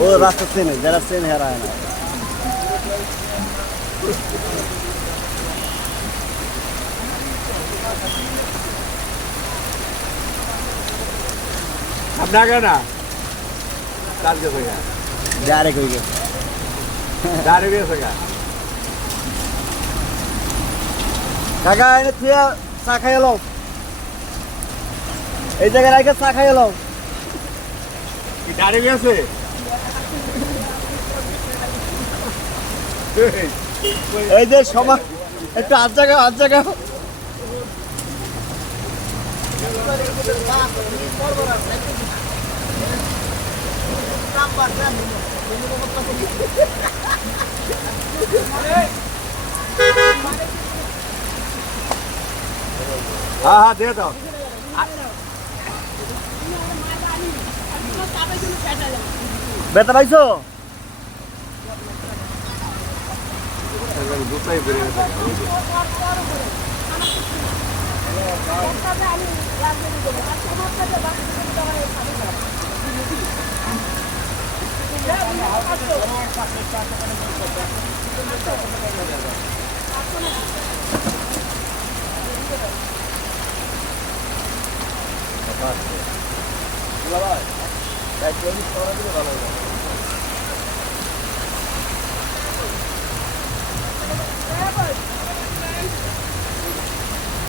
ও রাস্তা চেনে যারা চেনে হেরায় না আপনাকে না কালকে থেকে ডাইরেক্ট হয়ে গেছে গেছে কাকা এনে থুয়া চা খাই এলো এই জায়গায় রাখে চা খাই এলো দাঁড়িয়ে গেছে এই যে সমাজ একটু আজ জায়গা আজ জায়গা হ্যাঁ হ্যাঁ দিয়ে দাও। ব্যথা পাইছো Thank you. ব্যাটারি করা দিলে ভালো হবে।